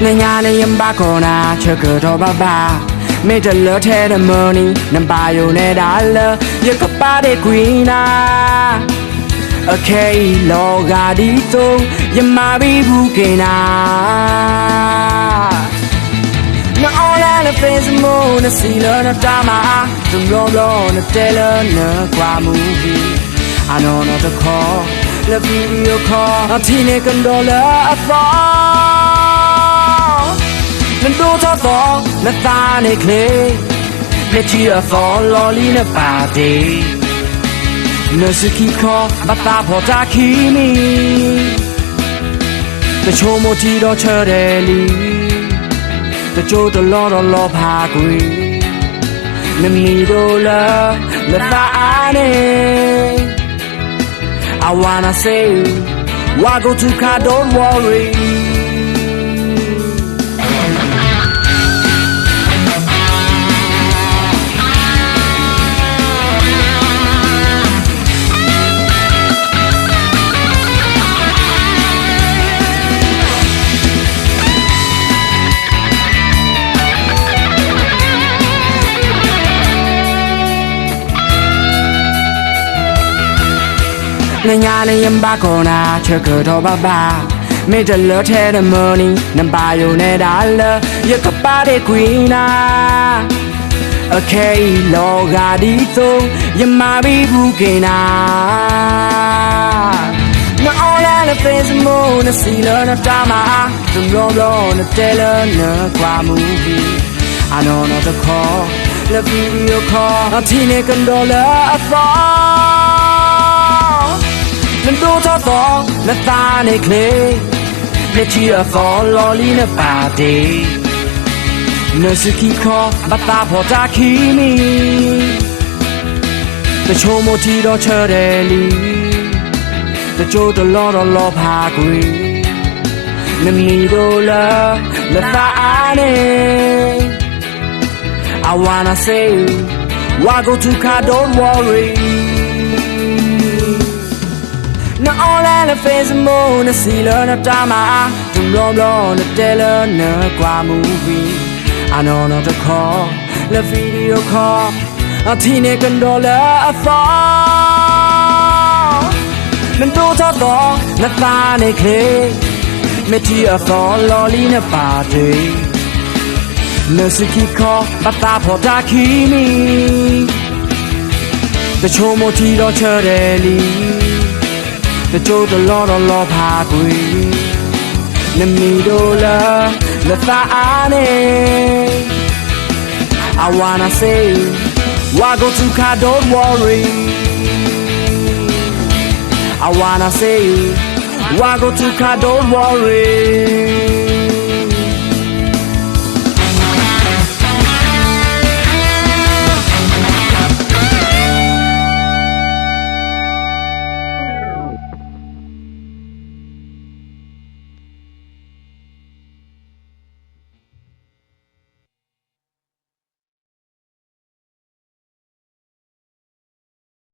Nanya yamba kona chaka to baba made a lot of the money nambayo ne dollar you could buy the queen okay logadito yamabi bukena no all the face moon the seal na drama the roll the teller na kwa movie I know not the call the video call a teen condola a fall the daughter fall the tiny clay the cheer fall lolly the party Nurse call but that what I keep me the chomoti do chureli the joe the lord of love hagui the middle the fine I wanna say why go to car don't worry Nanya yamba kona chaka to baba made a lot of the money nambayo ne dollar you could buy the queen okay logadito yamabi bukena no all the face moon the seal na drama the roll the teller na kwa movie I know not the call the video call a teen condola a fall the daughter fall the tiny clay the cheer fall lolly the party Nurse call but that what I keep me the chomoti do chureli the joe the lord of love hagui the middle the fine I wanna say why go to car don't worry no all the face moon the seal na drama the roll the teller na kwa movie I know not the call the video call a teen condola a fall the daughter fall the tiny clay me tea fall lolly na party Nurse call but that what I keep me the chomoti do chureli the joe the lord of love hagui the middle the fine I wanna say why go to car don't worry I wanna say why go to car don't worry